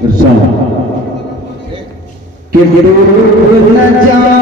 कि डूब न जाए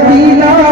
Medina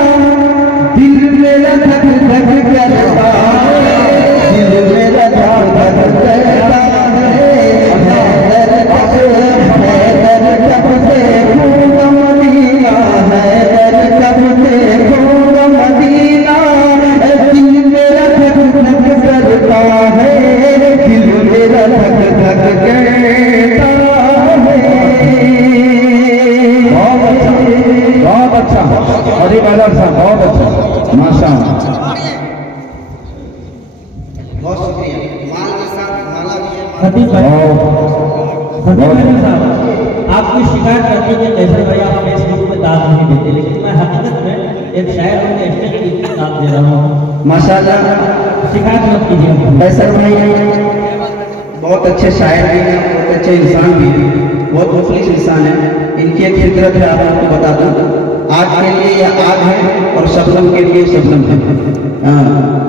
कैलर साहब बहुत अच्छा, माशाअल्लाह, बहुत शुक्रिया। माल के साथ माला भी है। खतीब साहब आपकी शिकायत रहती है कि कैसर भाई आप फेसबुक पे दाद नहीं देते, लेकिन मैं हकीकत में एक शायर उनके स्टेट की दाद दे रहा हूँ। माशाअल्लाह, शिकायत मत कीजिए। कैसर भाई बहुत अच्छे शायर भी हैं, बहुत अच्छे इंसान भी हैं, बहुत मुखलिस इंसान है। इनकी एक फितरत है, आप आपको बता दूं, आग के लिए या आग है और शबनम के लिए शबनम है। हाँ,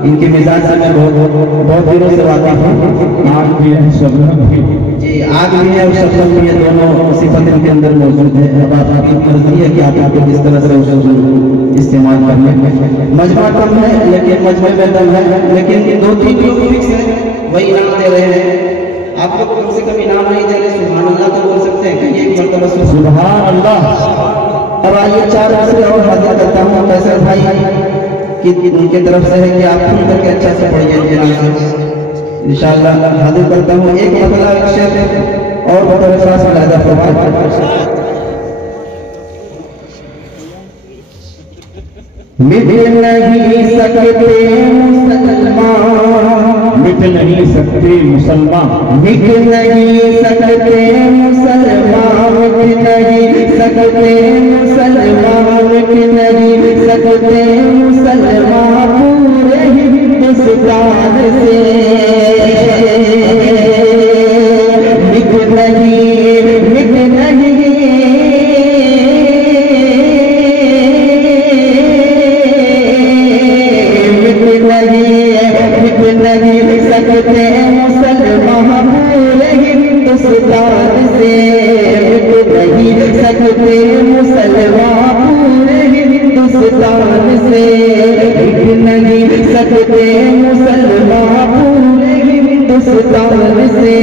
इनके मिजाज से मैं बहुत दिनों से वाकिफ हूँ। आग भी है शबनम भी जी, आग भी है और शबनम भी है, दोनों सिफत इनके अंदर मौजूद है। अब आपकी मर्जी है कि आप आपको किस तरह से उसको इस्तेमाल करने। मजमा कम है लेकिन मजमे में दम है, लेकिन 2-3 लोग फिक्स है वही इनाम दे रहे हैं। आप लोग कम से कम इनाम नहीं दे रहे, सुभान अल्लाह तो बोल सकते हैं कि एक मरतबा सुभान अल्लाह। अब आइए 4 दूसरे और हाजिर करता हूँ कैसर भाई कि उनके तरफ से है कि आप खुल करके अच्छा से पढ़िए इंशाअल्लाह। हाजिर करता हूँ एक मतलब एक शेर और बतौर खास मुलाहिजा फरमाएं। मिट नहीं सकते मुसलमान, मिट नहीं सकते मुसलमान, मिट नहीं सकते मुसलमान, मिट नहीं सकते मुसलमान, मिट नहीं सकते मुसलमान पूरे हिंदुस्तान से। मिट नहीं, मिट नहीं, नहीं सकते मुसलमान पूरे हिंदुस्तान से। मिट नहीं सकते मुसलमान पूरे हिंदुस्तान से। मिट नहीं सकते मुसलमान पूरे हिंदुस्तान से।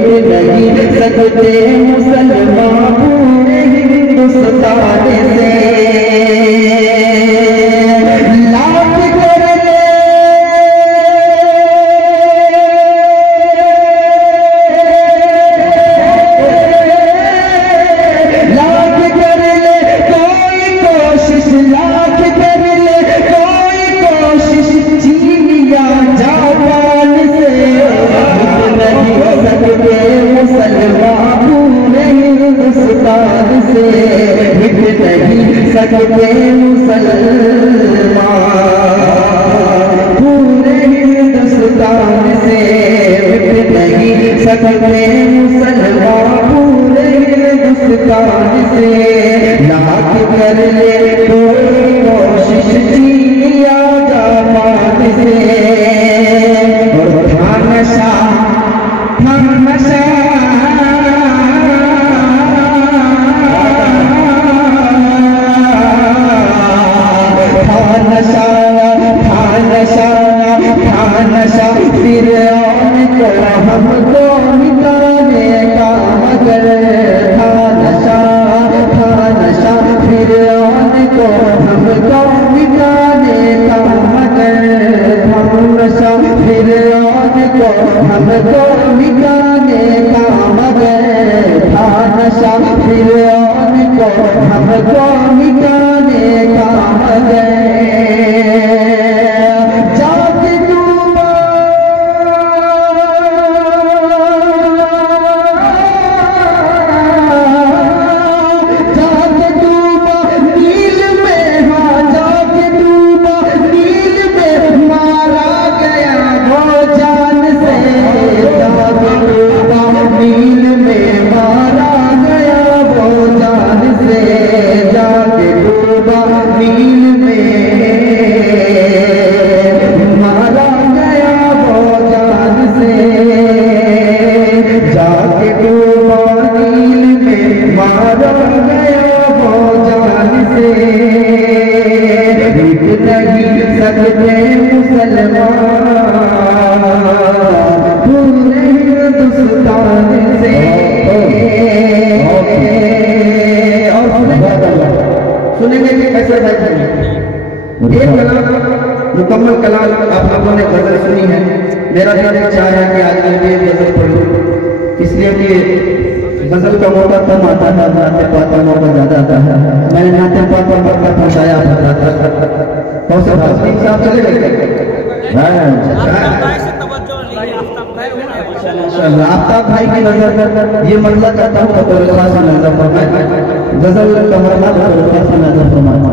मिट नहीं सकते मुसलमान पूरे हिंदुस्तान से। सकते मुसलमान पूरे हिंदुस्तान से। मिट नहीं सकते मुसलमान पूरे हिंदुस्तान से। लाख कर ले कोई कोशिश जिया जापान से। और था नशा नशा फिर को हमको मिटाने का मगर था नशा फिर को हमको मिटाने का मगर था नशा फिर को हमको मिटाने का मगर था नशा फिर को हमको मिटाने का मगर। सुनेंगे कि कैसे एक कलाम मुकम्मल कलाम आप लोगों ने गजल सुनी है। मेरा दिल चाह है कि आज मैं भी गजल पढ़ूं, इसलिए कि गजल का मौका कम आता है, नाते पात का मौका ज्यादा आता है। मैंने नाते पात पर मौका पहुंचाया कौन सा भाषण साहब चले गए? आफ्ताब भाई की नजर ये मतलब करता हूँ तो से नजर फरमाए, गजल का मरना तो से नजर फरमाए।